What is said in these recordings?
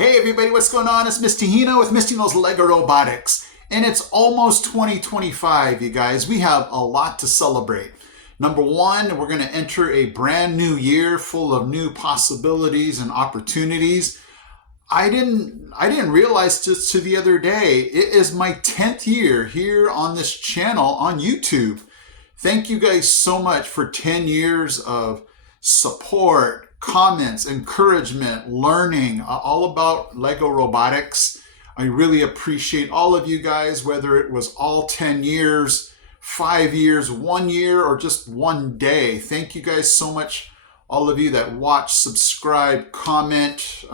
Hey everybody, what's going on? It's Mr. Hino with Mr. Hino's Lego Robotics. And it's almost 2025, you guys. We have a lot to celebrate. Number one, we're going to enter a brand new year full of new possibilities and opportunities. I didn't realize just to the other day, it is my 10th year here on this channel on YouTube. Thank you guys so much for 10 years of support, comments, encouragement, learning, all about Lego Robotics. I really appreciate all of you guys, whether it was all 10 years, 5 years, 1 year, or just one day. Thank you guys so much, all of you that watch, subscribe, comment.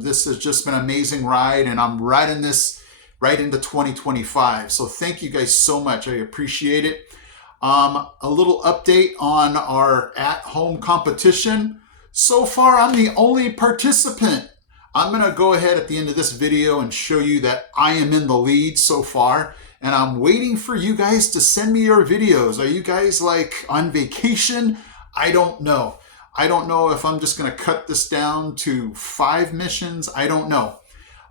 This has just been an amazing ride, and I'm riding this right into 2025. So thank you guys so much. I appreciate it. A little update on our at-home competition. So far, I'm the only participant. I'm going to go ahead at the end of this video and show you that I am in the lead so far. And I'm waiting for you guys to send me your videos. Are you guys like on vacation? I don't know. I don't know if I'm just going to cut this down to 5 missions. I don't know.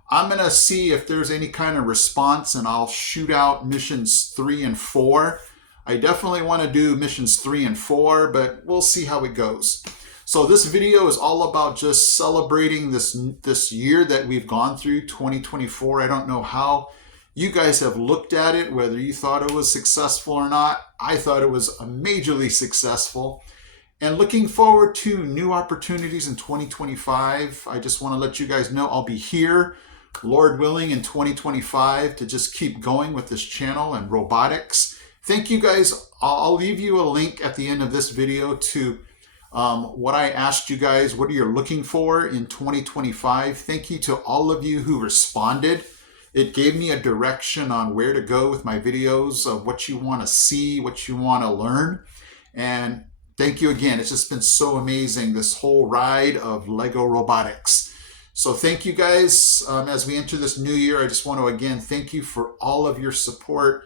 I'm going to see if there's any kind of response, and I'll shoot out missions 3 and 4. I definitely want to do missions 3 and 4, but we'll see how it goes. So this video is all about just celebrating this year that we've gone through, 2024. I don't know how you guys have looked at it, whether you thought it was successful or not. I thought it was majorly successful. And looking forward to new opportunities in 2025. I just want to let you guys know I'll be here, Lord willing, in 2025 to just keep going with this channel and robotics. Thank you guys. I'll leave you a link at the end of this video to what I asked you guys, what are you looking for in 2025. Thank you to all of you who responded. It gave me a direction on where to go with my videos, of what you want to see, what you want to learn. And thank you again. It's just been so amazing, this whole ride of Lego Robotics. So thank you guys. As we enter this new year, I just want to again thank you for all of your support.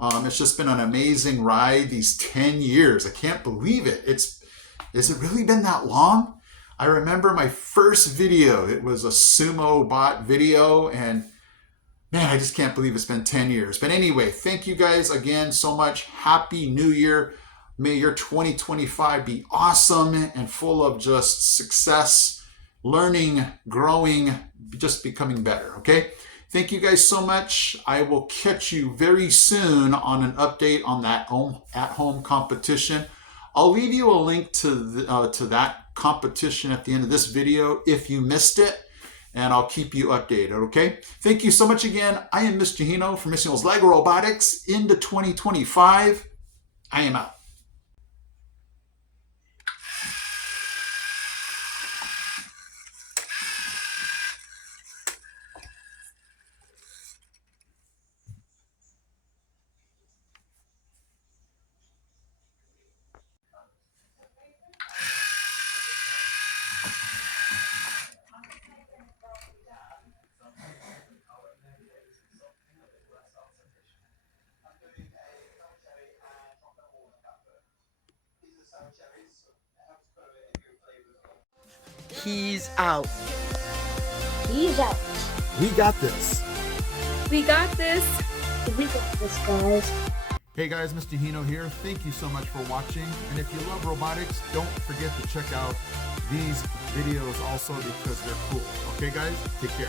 It's just been an amazing ride these 10 years. I can't believe it. Has it really been that long? I remember my first video. It was a sumo bot video, and man, I just can't believe it's been 10 years. But anyway, thank you guys again so much. Happy New Year. May your 2025 be awesome and full of just success, learning, growing, just becoming better, okay? Thank you guys so much. I will catch you very soon on an update on that at-home competition. I'll leave you a link to that competition at the end of this video if you missed it, and I'll keep you updated, okay? Thank you so much again. I am Mr. Hino from Mr. Hino's Lego Robotics into 2025. I am out. He's out. He's out. We got this. We got this. We got this, guys. Hey guys, Mr. Hino here. Thank you so much for watching. And if you love robotics, don't forget to check out these videos also because they're cool. Okay guys, take care.